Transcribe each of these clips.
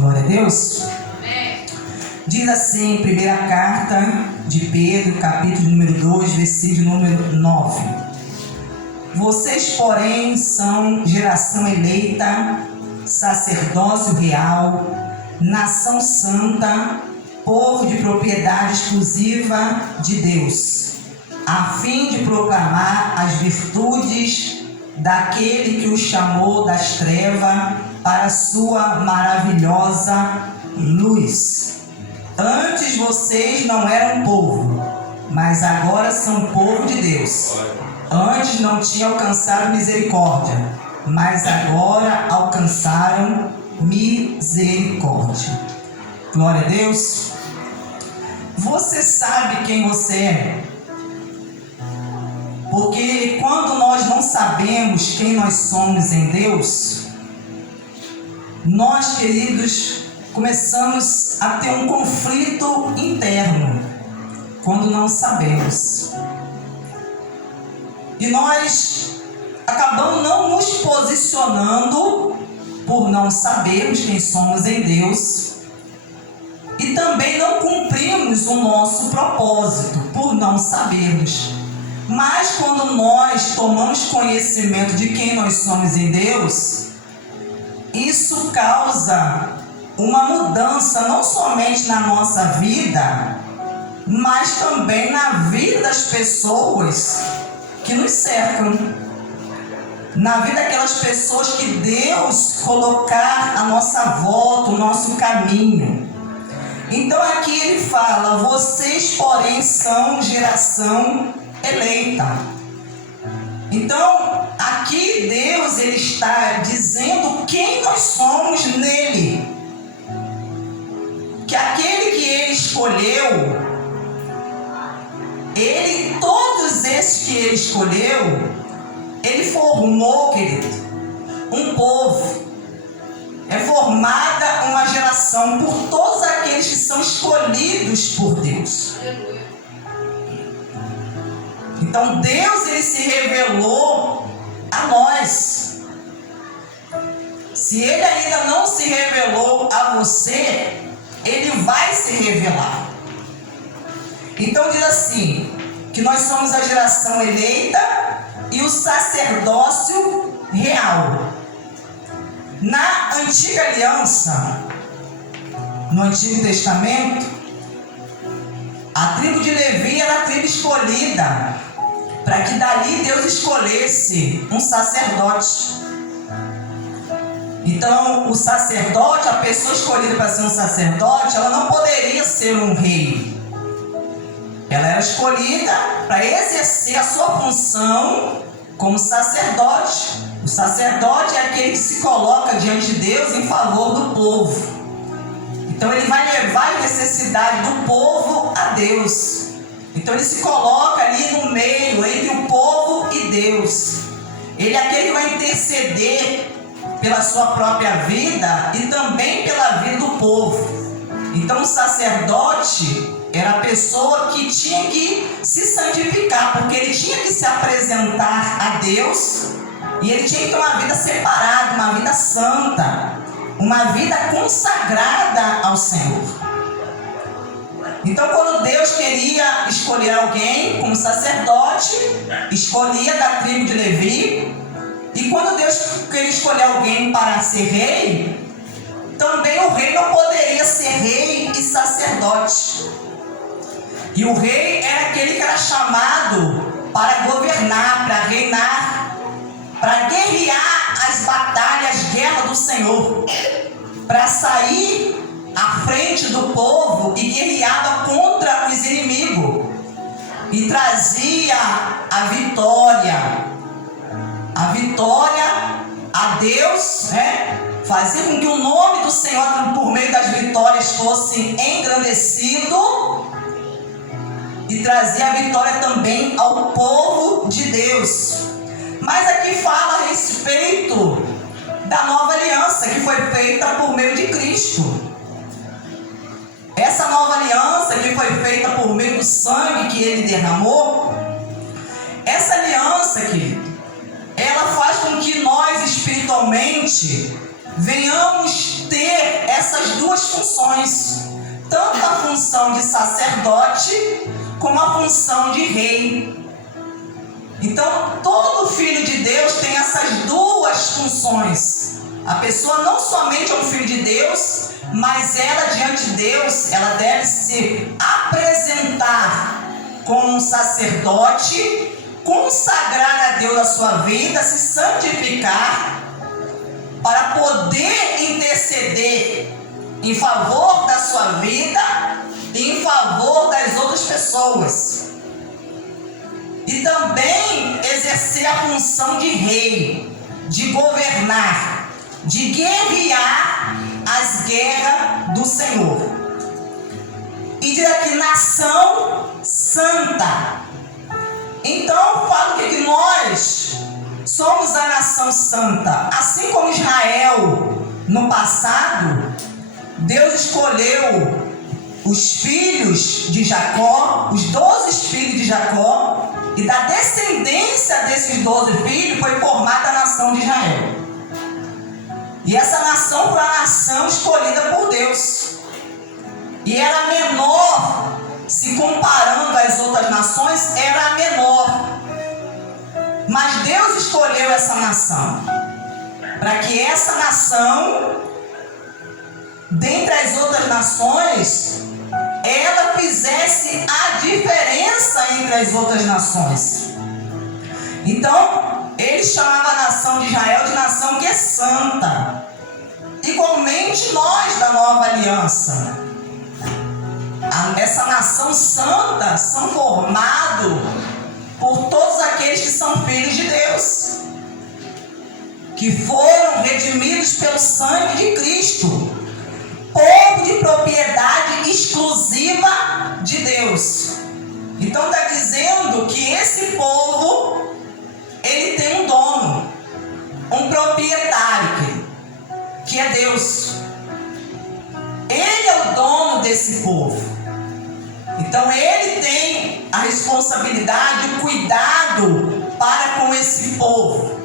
Glória a Deus. Diz assim, primeira carta de Pedro, capítulo número 2, versículo número 9. Vocês, porém, são geração eleita, sacerdócio real, nação santa, povo de propriedade exclusiva de Deus, a fim de proclamar as virtudes daquele que os chamou das trevas para a sua maravilhosa luz. Antes vocês não eram povo, mas agora são povo de Deus. Antes não tinham alcançado misericórdia, mas agora alcançaram misericórdia. Glória a Deus. Você sabe quem você é? Porque quando nós não sabemos quem nós somos em Deus, nós, queridos, começamos a ter um conflito interno quando não sabemos. E nós acabamos não nos posicionando por não sabermos quem somos em Deus, e também não cumprimos o nosso propósito por não sabermos. Mas quando nós tomamos conhecimento de quem nós somos em Deus, isso causa uma mudança não somente na nossa vida, mas também na vida das pessoas que nos cercam, na vida daquelas pessoas que Deus colocar à nossa volta, o nosso caminho. Então aqui ele fala: vocês, porém, são geração eleita. Então aqui Deus ele está dizendo quem nós somos nele, que aquele que ele escolheu, todos esses que ele escolheu, ele formou, querido, um povo. É formada uma geração por todos aqueles que são escolhidos por Deus. Então Deus ele se revelou a nós. Se ele ainda não se revelou a você, ele vai se revelar. Então diz assim, que nós somos a geração eleita e o sacerdócio real. Na antiga aliança, no Antigo Testamento, a tribo de Levi era a tribo escolhida, para que dali Deus escolhesse um sacerdote. Então, o sacerdote, a pessoa escolhida para ser um sacerdote, ela não poderia ser um rei. Ela era escolhida para exercer a sua função como sacerdote. O sacerdote é aquele que se coloca diante de Deus em favor do povo. Então ele vai levar a necessidade do povo a Deus. Então ele se coloca ali no meio, entre o povo e Deus. Ele é aquele que vai interceder pela sua própria vida e também pela vida do povo. Então o sacerdote era a pessoa que tinha que se santificar, porque ele tinha que se apresentar a Deus e ele tinha que ter uma vida separada, uma vida santa, uma vida consagrada ao Senhor. Então, quando Deus queria escolher alguém como sacerdote, escolhia da tribo de Levi. E quando Deus queria escolher alguém para ser rei, também o rei não poderia ser rei e sacerdote. E o rei era aquele que era chamado para governar, para reinar, para guerrear as batalhas, guerra do Senhor, para sair à frente do povo e guerreava contra os inimigos e trazia a vitória a Deus, fazia com que o nome do Senhor por meio das vitórias fosse engrandecido e trazia a vitória também ao povo de Deus. Mas aqui fala a respeito da nova aliança que foi feita por meio de Cristo. Essa nova aliança que foi feita por meio do sangue que ele derramou, essa aliança, querido, ela faz com que nós espiritualmente venhamos ter essas funções, tanto a função de sacerdote como a função de rei. Então, todo filho de Deus tem essas duas funções. A pessoa não somente é um filho de Deus, mas ela diante de Deus, ela deve se apresentar como um sacerdote, consagrar a Deus a sua vida, se santificar, para poder interceder em favor da sua vida e em favor das outras pessoas. E também exercer a função de rei, de governar, de guerrear as guerras do Senhor. E diz aqui, nação santa. Então, fala que nós somos a nação santa. Assim como Israel, no passado, Deus escolheu os filhos de Jacó, os 12 filhos de Jacó, e da descendência desses 12 filhos foi formada a nação de Israel. E essa nação foi a nação escolhida por Deus. E era menor, se comparando às outras nações, era a menor. Mas Deus escolheu essa nação, para que essa nação, dentre as outras nações, ela fizesse a diferença entre as outras nações. Então, ele chamava a nação de Israel de nação que é santa. Igualmente nós da nova aliança. Essa nação santa são formados por todos aqueles que são filhos de Deus, que foram redimidos pelo sangue de Cristo, povo de propriedade exclusiva de Deus. Então está dizendo que esse povo, ele tem um dono, um proprietário, que é Deus. Ele é o dono desse povo. Então ele tem a responsabilidade, o cuidado para com esse povo.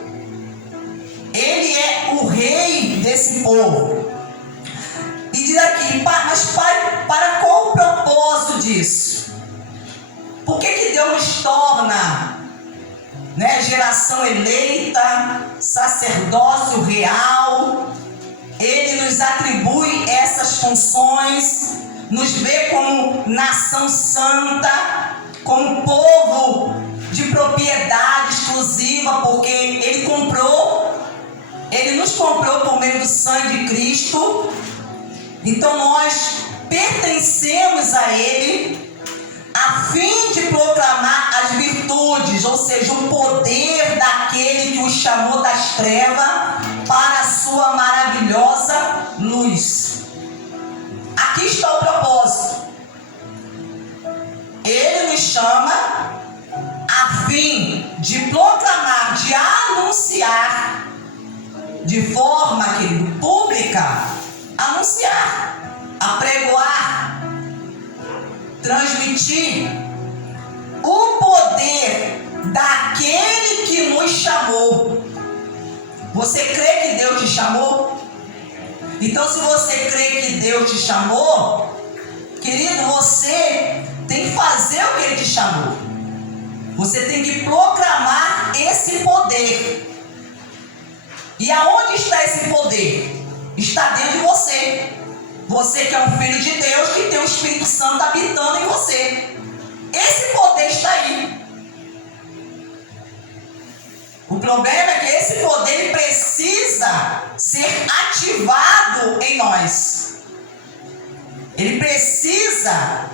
Ele é o rei desse povo. E diz aqui, mas para qual o propósito disso? Por que Deus nos torna, geração eleita, sacerdócio real? Ele nos atribui essas funções, nos vê como nação santa, como povo de propriedade exclusiva, porque Ele nos comprou por meio do sangue de Cristo. Então nós pertencemos a Ele, a fim de proclamar as virtudes, ou seja, o poder daquele que os chamou das trevas para a sua maravilhosa luz. Aqui está o propósito. Ele nos chama a fim de proclamar, de anunciar, de forma, querido, pública, anunciar, apregoar, transmitir o poder daquele que nos chamou. Você crê que Deus te chamou? Então, se você crê que Deus te chamou, querido, você tem que fazer o que Ele te chamou. Você tem que proclamar esse poder. E aonde está esse poder? Está dentro de você. Você que é um filho de Deus, que tem o Espírito Santo habitando em você. Esse poder está aí. O problema é que esse poder ele precisa ser ativado em nós. Ele precisa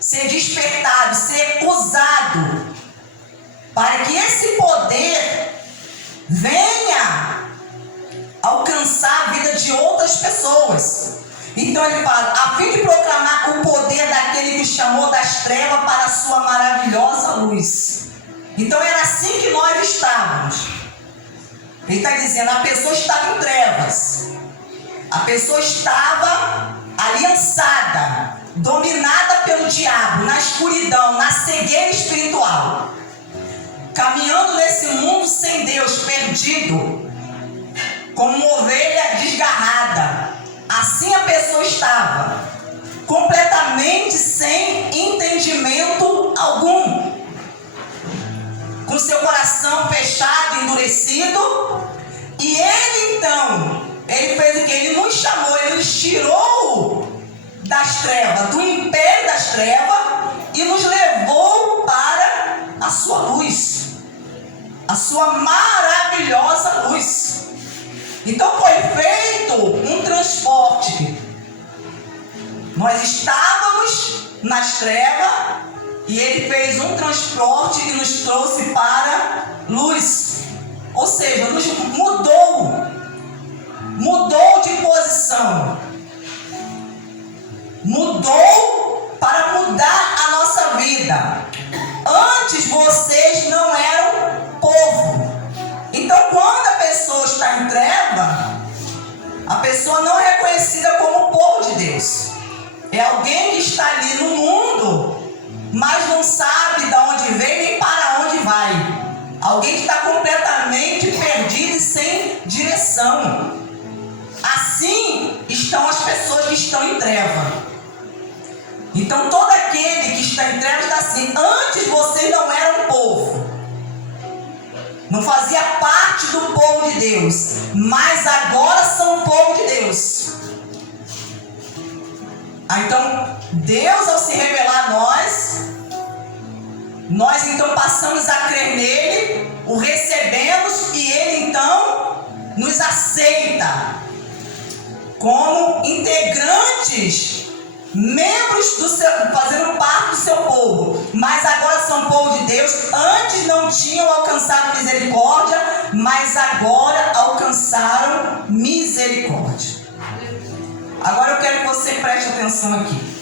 ser despertado, ser usado, para que esse poder venha alcançar a vida de outras pessoas. Então ele fala, a fim de proclamar o poder daquele que chamou das trevas para a sua maravilhosa luz. Então era assim que nós estávamos. Ele está dizendo, a pessoa estava em trevas. A pessoa estava aliançada, dominada pelo diabo, na escuridão, na cegueira espiritual. Caminhando nesse mundo sem Deus, perdido, como uma ovelha desgarrada. Assim a pessoa estava? Completamente sem entendimento algum, com seu coração fechado, endurecido. E ele então, ele fez o que? Ele nos chamou, ele nos tirou das trevas, do império das trevas, e nos levou para a sua luz, a sua maravilhosa luz. Então foi feito um transporte. Nós estávamos nas trevas e ele fez um transporte que nos trouxe para luz. Ou seja, nos mudou de posição. Mudou para mudar a nossa vida. Antes vocês não eram povo. Então quando a pessoa está em treva, a pessoa não é reconhecida como povo de Deus. É alguém que está ali no mundo, mas não sabe de onde vem nem para onde vai. Alguém que está completamente perdido e sem direção. Assim estão as pessoas que estão em treva. Então todo aquele que está em trevas está assim. Antes vocês não eram povo, não fazia parte do povo de Deus, mas agora são povo de Deus. Então Deus, ao se revelar a nós então passamos a crer nele, o recebemos e ele então nos aceita como integrantes, membros do seu, fazendo parte do seu povo. Mas agora são povo de Deus. Antes não tinham alcançado misericórdia, mas agora alcançaram misericórdia. Agora eu quero que você preste atenção aqui.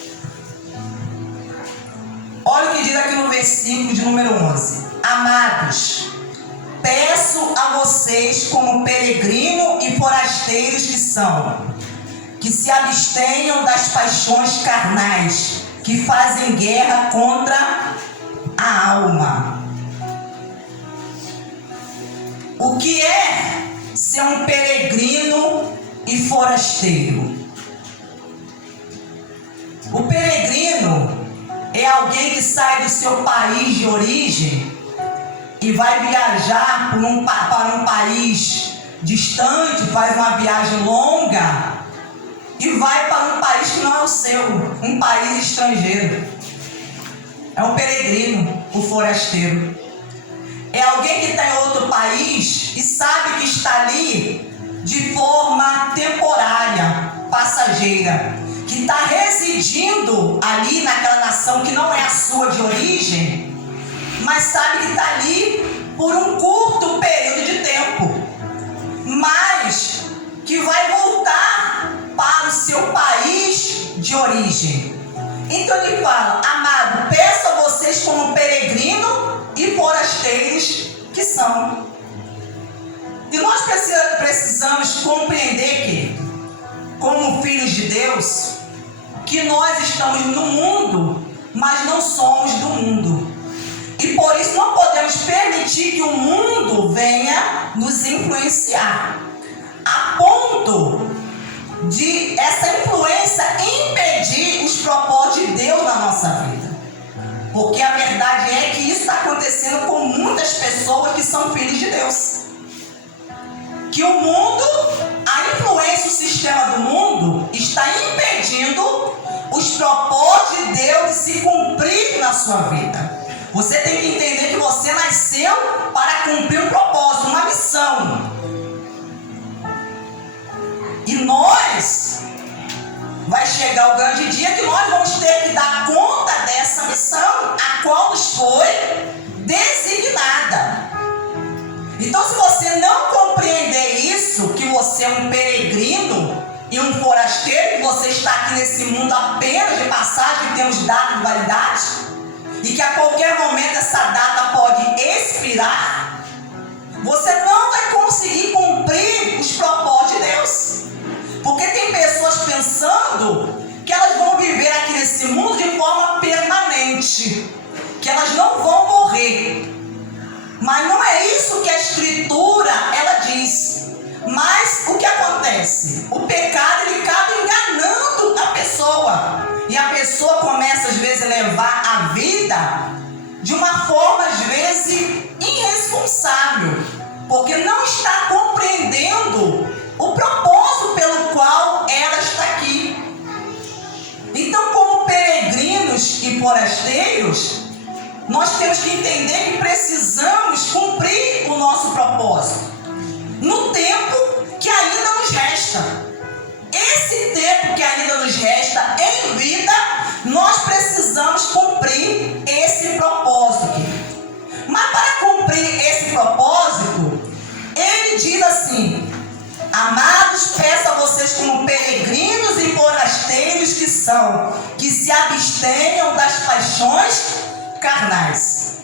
Olha o que diz aqui no versículo de número 11. Amados, peço a vocês como peregrino e forasteiros que são, que se abstenham das paixões carnais, que fazem guerra contra a alma. O que é ser um peregrino e forasteiro? O peregrino é alguém que sai do seu país de origem e vai viajar para um país distante, faz uma viagem longa e vai para um país que não é o seu, um país estrangeiro. É um peregrino, o forasteiro. É alguém que está em outro país e sabe que está ali de forma temporária, passageira, que está residindo ali naquela nação que não é a sua de origem, mas sabe que está ali por um curto período de tempo, mas que vai voltar para o seu país de origem. Então ele fala: amado, peço a vocês como peregrino e forasteiros que são. E nós precisamos compreender que, como filhos de Deus, que nós estamos no mundo, mas não somos do mundo. E por isso não podemos permitir que o mundo venha nos influenciar, a ponto de essa influência impedir os propósitos de Deus na nossa vida. Porque a verdade é que isso está acontecendo com muitas pessoas que são filhos de Deus. Que o mundo, a influência, o sistema do mundo está impedindo os propósitos de Deus de se cumprir na sua vida. Você tem que entender que você nasceu para cumprir um propósito, uma missão. E vai chegar o grande dia que nós vamos ter que dar conta dessa missão, a qual nos foi designada. Então, se você não compreender isso, que você é um peregrino e um forasteiro, que você está aqui nesse mundo apenas de passagem, que temos data de validade, e que a qualquer momento essa data pode expirar, você não vai conseguir cumprir os propósitos de Deus. Porque tem pessoas pensando que elas vão viver aqui nesse mundo de forma permanente, que elas não vão morrer. Mas não é isso que a Escritura ela diz. Mas o que acontece? O pecado ele acaba enganando levar a vida de uma forma, às vezes, irresponsável, porque não está compreendendo o propósito pelo qual ela está aqui. Então, como peregrinos e forasteiros, nós temos que entender que precisamos cumprir o nosso propósito no tempo que ainda nos resta. Esse tempo que ainda nos resta em vida, nós precisamos cumprir esse propósito. Mas para cumprir esse propósito, ele diz assim: amados, peço a vocês como peregrinos e forasteiros que se abstenham das paixões carnais.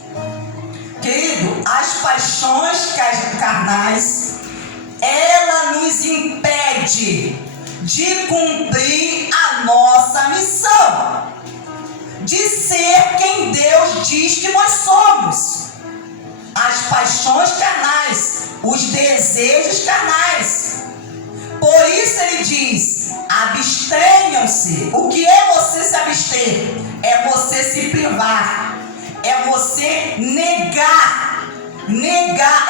Querido, as paixões carnais, ela nos impede de cumprir a nossa missão, de ser quem Deus diz que nós somos. As paixões carnais, os desejos carnais. Por isso ele diz: abstenham-se. O que é você se abster? É você se privar, é você negar,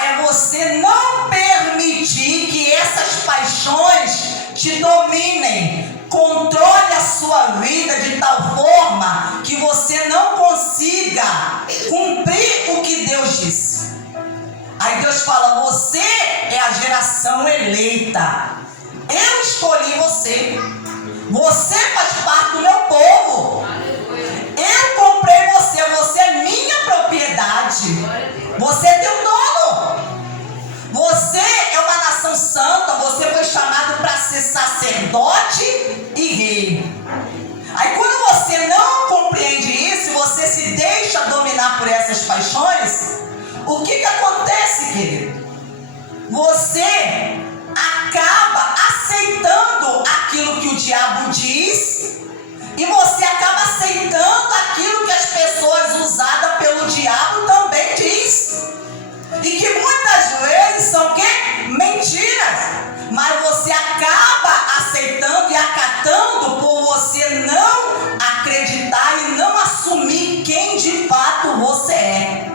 é você não permitir que essas paixões te dominem, controle a sua vida de tal forma que você não consiga cumprir o que Deus disse. Aí Deus fala: você é a geração eleita, eu escolhi você, você faz parte do meu povo, eu comprei você, você é minha propriedade, você é teu dono. Você é uma nação santa, você foi chamado para ser sacerdote e rei. Aí quando você não compreende isso, você se deixa dominar por essas paixões, o que acontece, querido? Você acaba aceitando aquilo que o diabo diz, e você acaba aceitando aquilo que as pessoas usadas pelo diabo também diz. E que muitas vezes são o quê? Mentiras. Mas você acaba aceitando e acatando por você não acreditar e não assumir quem de fato você é.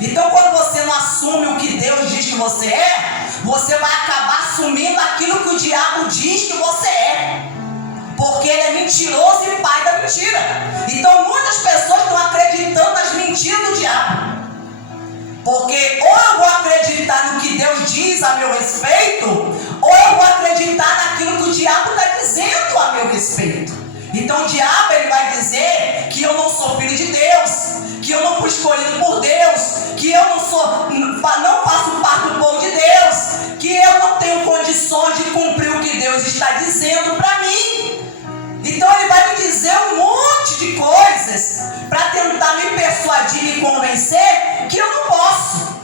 Então, quando você não assume o que Deus diz que você é, você vai acabar assumindo aquilo que o diabo diz que você é. Porque ele é mentiroso e pai da mentira. Então, muitas pessoas estão acreditando nas mentiras do diabo. Porque ou eu vou acreditar no que Deus diz a meu respeito, ou eu vou acreditar naquilo que o diabo está dizendo a meu respeito. Então o diabo, ele vai dizer que eu não sou filho de Deus, que eu não fui escolhido por Deus, que eu não faço parte do povo de Deus, que eu não tenho condições de cumprir o que Deus está dizendo para mim. Então ele vai me dizer um monte de coisas para tentar me persuadir, me convencer que eu não posso.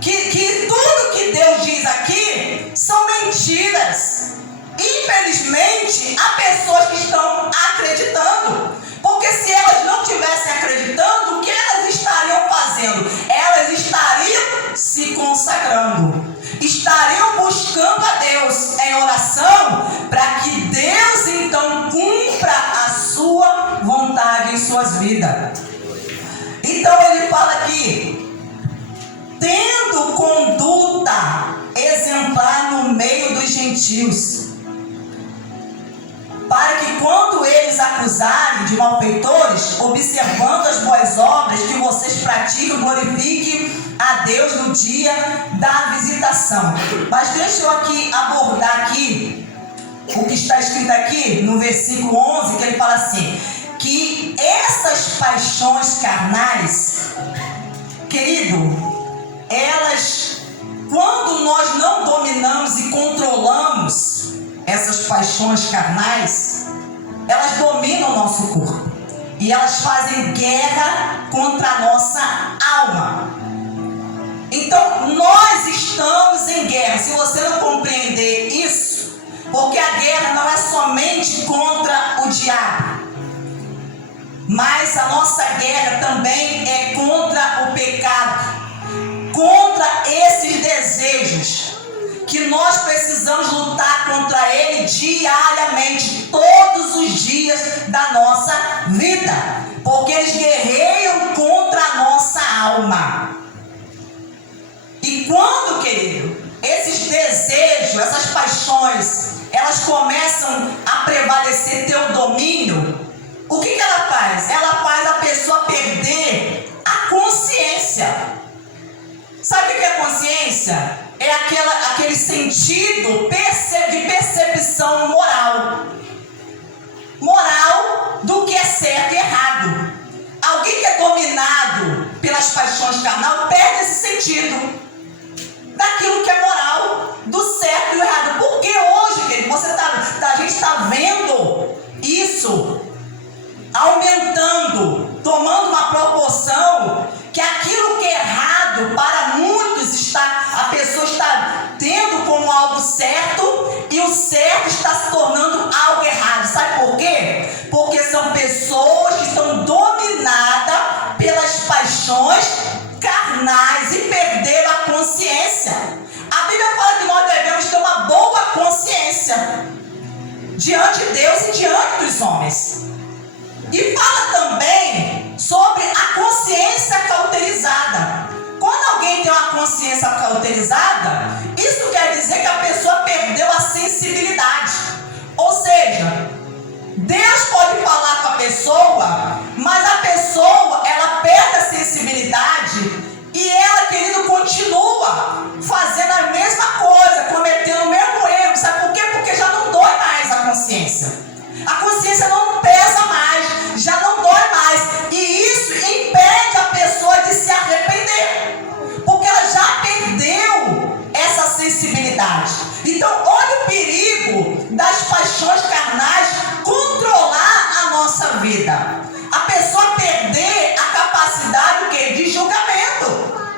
Que tudo que Deus diz aqui são mentiras. Infelizmente, há pessoas que estão acreditando. Porque se elas não estivessem acreditando, o que elas estariam fazendo? Elas estariam se consagrando, estariam buscando a Deus em oração, para que Deus então cumpra a sua vontade em suas vidas. Então ele fala aqui: tendo conduta exemplar no meio dos gentios, para que quando eles acusarem de malfeitores, observando as boas obras que vocês praticam, glorifiquem a Deus no dia da visitação. Mas deixa eu aqui abordar aqui o que está escrito aqui no versículo 11, que ele fala assim: que essas paixões carnais, querido, elas, quando nós não dominamos e controlamos essas paixões carnais, elas dominam o nosso corpo e elas fazem guerra contra a nossa alma. Então nós estamos em guerra. Se você não compreender isso, porque a guerra não é somente contra o diabo, mas a nossa guerra também é contra o pecado, contra esses desejos, que nós precisamos lutar contra ele diariamente, todos os dias da nossa vida. vida, porque eles guerreiam contra a nossa alma. E quando, querido, esses desejos, essas paixões, elas começam a prevalecer, ter o domínio, o que ela faz? Ela faz a pessoa perder a consciência. Sabe o que é consciência? É aquele sentido de percepção moral. Moral do que é certo e errado. Alguém que é dominado pelas paixões carnais perde esse sentido daquilo que é moral, do certo e do errado. Porque hoje, querido, a gente está vendo isso aumentando, tomando uma proporção que aquilo que é errado para muitos a pessoa está tendo como algo certo e o certo está se tornando algo errado. Sabe por quê? Porque são pessoas que estão dominadas pelas paixões carnais e perderam a consciência. A Bíblia fala que nós devemos ter uma boa consciência diante de Deus e diante dos homens. E fala também sobre a consciência cauterizada. Quando alguém tem uma consciência cauterizada, isso quer dizer que a pessoa perdeu a sensibilidade. Ou seja, Deus pode falar com a pessoa, mas a pessoa, ela perde a sensibilidade e ela, querido, continua fazendo a mesma coisa, cometendo o mesmo erro. Sabe por quê? Porque já não dói mais a consciência. A consciência não pesa mais, já não dói mais. E isso impede a pessoa de se arrepender, porque ela já perdeu essa sensibilidade. Então, olha o perigo das paixões carnais controlar a nossa vida. A pessoa perder a capacidade de julgamento.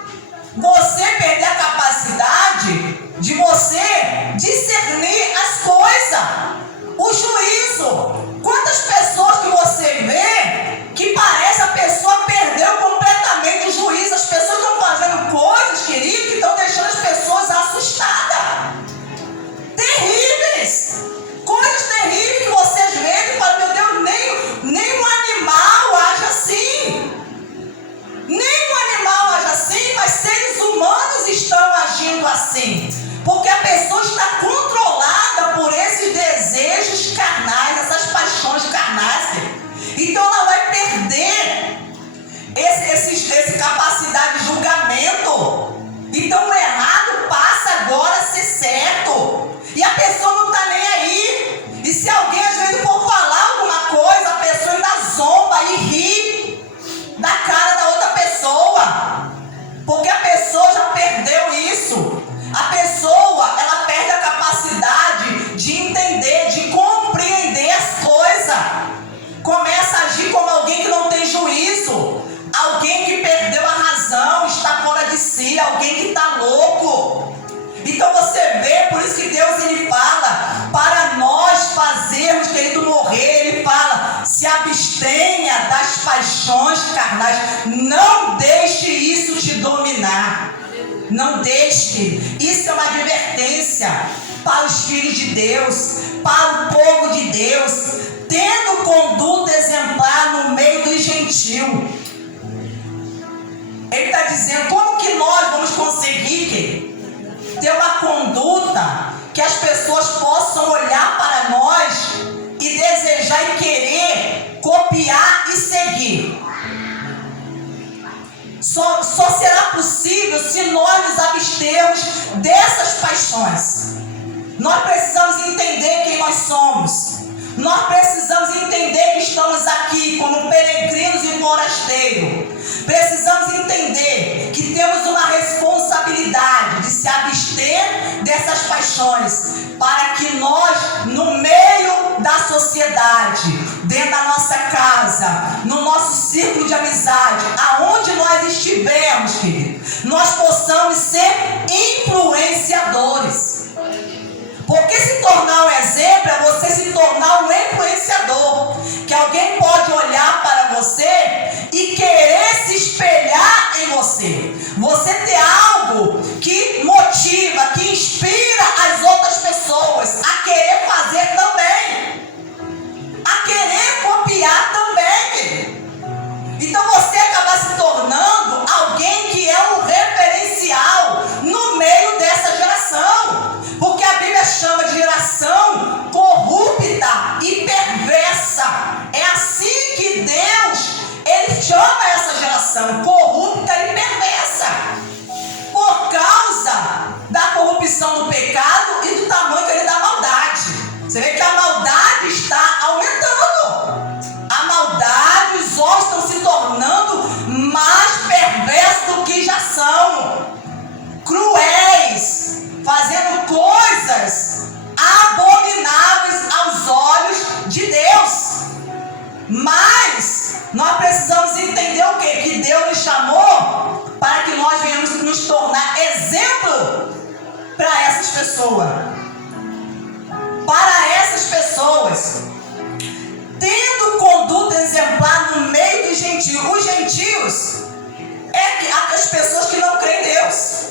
Você perder a capacidade de você discernir as coisas. O juízo. Quantas pessoas que você vê que parece a pessoa perdeu completamente o juízo. As pessoas estão fazendo coisas, querido, que estão deixando as pessoas assustadas. Terríveis. Coisas terríveis que vocês veem e falam, meu Deus, nem um animal age assim. Nem um animal age assim, mas seres humanos estão agindo assim. Porque a pessoa está controlada por esses desejos carnais, essas paixões carnais. Então ela vai perder essa capacidade de julgamento. Então o errado passa agora a ser certo. E a pessoa não está nem aí. E se alguém às vezes for falar alguma coisa, a pessoa ainda zomba e ri da cara da outra pessoa. Porque a pessoa já perdeu isso. A pessoa, ela perde a capacidade de entender, de compreender as coisas. Começa a agir como alguém que não tem juízo. Alguém que perdeu a razão, está fora de si, alguém que está louco. Então você vê, por isso que Deus ele fala, para nós fazermos, querido, morrer, ele fala, se abstenha das paixões carnais, não deixe isso te dominar. Não deixe. Isso é uma advertência para os filhos de Deus, para o povo de Deus, tendo conduta exemplar no meio dos gentios. Ele está dizendo, como que nós vamos conseguir ter uma conduta que as pessoas possam olhar para nós e desejar e querer copiar e seguir? Só será possível se nós nos abstermos dessas paixões. Nós precisamos entender quem nós somos. Nós precisamos entender que estamos aqui como peregrinos e forasteiros. Precisamos entender que temos uma responsabilidade de se abster dessas paixões, para que nós, no meio da sociedade, dentro da nossa casa, no nosso círculo de amizade, aonde nós estivermos, querido, nós possamos ser influenciadores. Porque se tornar um exemplo é você se tornar um influenciador. Que alguém pode olhar para você e querer se espelhar em você. Você ter algo que motiva, que inspira as outras pessoas a querer fazer também. A querer copiar também. precisamos entender o quê? Que Deus nos chamou para que nós venhamos nos tornar exemplo para essas pessoas. Para essas pessoas. Tendo conduta exemplar no meio dos gentios. Os gentios é as pessoas que não creem em Deus.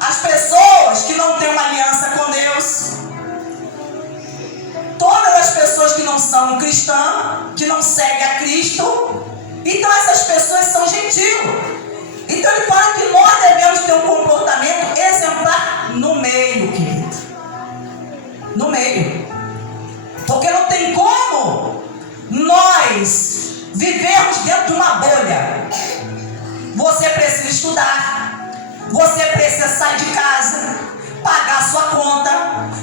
As pessoas que não têm uma aliança com Deus. Todas as pessoas que não são cristãs, que não seguem a Cristo. Então essas pessoas são gentios. Então ele fala que nós devemos ter um comportamento exemplar no meio, querido. No meio. Porque não tem como nós vivermos dentro de uma bolha. Você precisa estudar. Você precisa sair de casa, pagar a sua conta.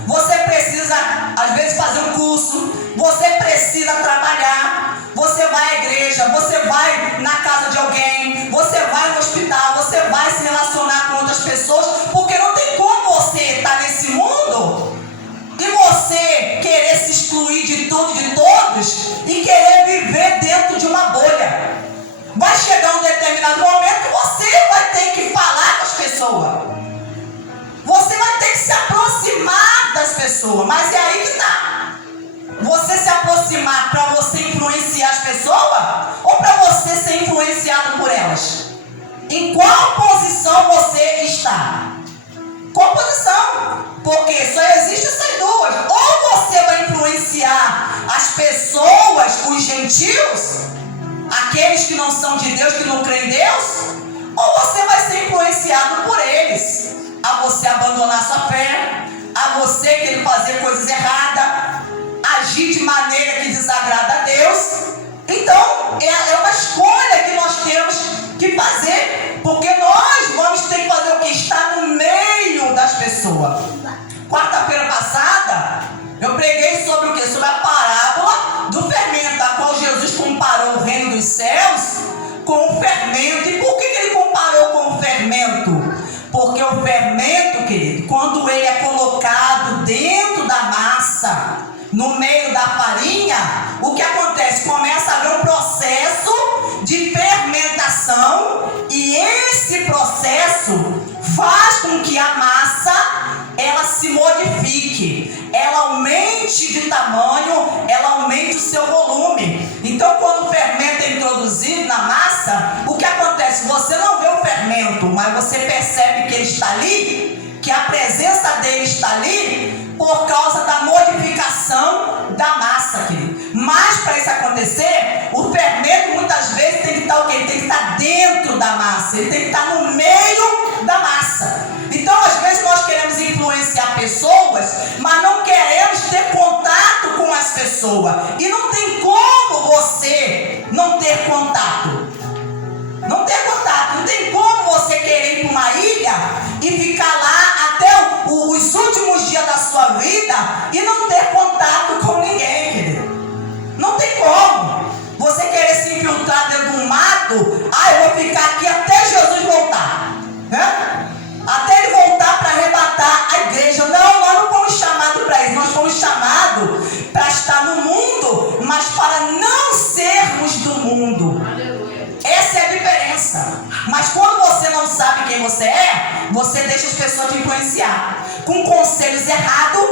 Você precisa, às vezes, fazer um curso. Você precisa trabalhar. Você vai à igreja. Você vai na casa de alguém. Você vai no hospital. Você vai se relacionar com outras pessoas. Porque não tem como você estar nesse mundo e você querer se excluir de tudo e de todos e querer viver dentro de uma bolha. Vai chegar um determinado momento que você vai ter que falar com as pessoas. Você vai ter que se aproximar das pessoas. Mas é aí que está. Você se aproximar para você influenciar as pessoas ou para você ser influenciado por elas? Em qual posição você está? Qual posição? Porque só existem essas duas. Ou você vai influenciar as pessoas, os gentios, aqueles que não são de Deus, que não creem em Deus, ou você vai ser influenciado por eles, a você abandonar sua fé, a você querer fazer coisas erradas, agir de maneira que desagrada a Deus. Então é uma escolha que nós temos que fazer, porque nós vamos ter que fazer o que? Estar no meio das pessoas. Quarta-feira passada eu preguei sobre o que? Sobre a parábola do fermento, a qual Jesus comparou o reino dos céus com o fermento. E por que ele comparou com o fermento? Porque o fermento, querido, quando ele é colocado dentro da massa, no meio da farinha, o que acontece? Começa a haver um processo de fermentação, e esse processo faz com que a massa ela se modifique, ela aumente de tamanho, ela aumente o seu volume. Então, quando o fermento é introduzido na massa, o que acontece? Você não vê o fermento, mas você percebe que ele está ali, que a presença dele está ali por causa da modificação da massa, querido. Mas para isso acontecer, o fermento muitas vezes tem que estar o quê? Ele tem que estar dentro da massa, ele tem que estar no meio da massa. Então, às vezes nós queremos influenciar pessoas, mas não queremos ter contato com as pessoas. E não tem como você não ter contato. Não ter contato. Não tem como você querer ir para uma ilha e ficar lá até os últimos dias da sua vida e não ter contato com ninguém, querido. Não tem como. Você querer se infiltrar dentro de um mato, eu vou ficar aqui até Jesus voltar. Né? Até ele voltar para arrebatar a igreja. Não, nós não fomos chamados para isso. Nós fomos chamados para estar no mundo, mas para não sermos do mundo. Essa é a diferença. Mas quando você não sabe quem você é, você deixa as pessoas te influenciar com conselhos errados,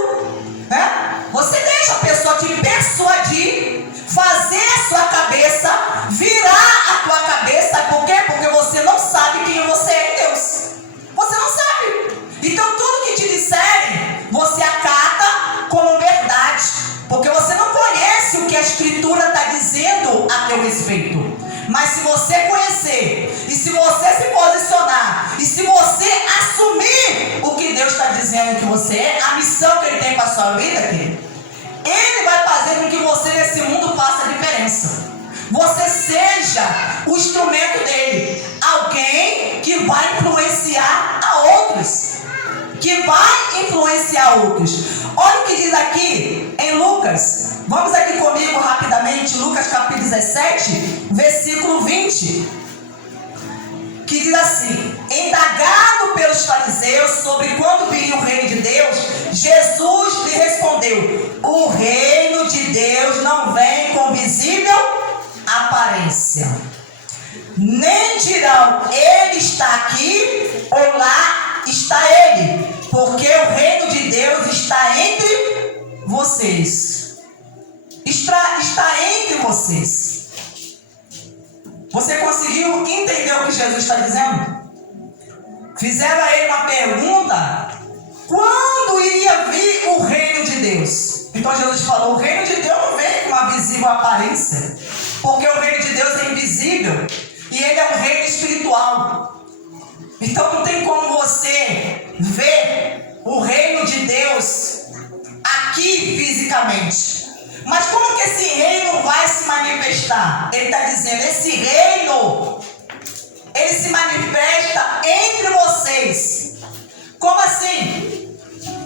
né? Você deixa a pessoa te persuadir, fazer a sua cabeça, virar a tua cabeça. Sabe por quê? Porque você não sabe quem você é em Deus. Você não sabe. Então tudo que te disserem, você acata como verdade, porque você não conhece o que a Escritura está dizendo a teu respeito. Mas se você conhecer, e se você se posicionar, e se você assumir o que Deus está dizendo que você é, a missão que Ele tem para a sua vida, querido, Ele vai fazer com que você nesse mundo faça a diferença. Você seja o instrumento dele, alguém que vai influenciar a outros, que vai influenciar outros. Olha o que diz aqui em Lucas. Vamos aqui comigo rapidamente, Lucas capítulo 17, versículo 20, que diz assim: indagado pelos fariseus sobre quando viria o reino de Deus, Jesus lhe respondeu: o reino de Deus não vem com visível aparência. Nem dirão, ele está aqui ou lá está ele, porque o reino de Deus está entre vocês. Está entre vocês. Você conseguiu entender o que Jesus está dizendo? Fizeram a ele uma pergunta: quando iria vir o reino de Deus? Então Jesus falou: o reino de Deus não vem com uma visível aparência, porque o reino de Deus é invisível e ele é um reino espiritual. Então não tem como você ver o reino de Deus aqui fisicamente. Mas como que esse reino vai se manifestar? Ele está dizendo: esse reino, ele se manifesta entre vocês. Como assim?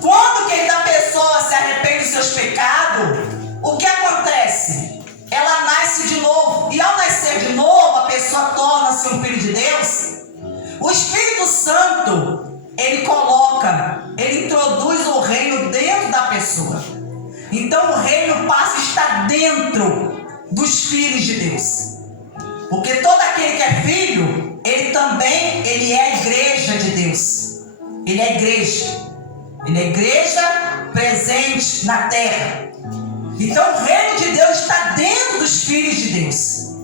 Quando que a pessoa se arrepende dos seus pecados, o que acontece? Ela nasce de novo. E ao nascer de novo, a pessoa torna-se um filho de Deus. O Espírito Santo, ele introduz o reino dentro da pessoa. Então o reino passa a estar dentro dos filhos de Deus. Porque todo aquele que é filho, ele é a igreja de Deus. Ele é a igreja. Ele é a igreja presente na terra. Então o reino de Deus está dentro dos filhos de Deus.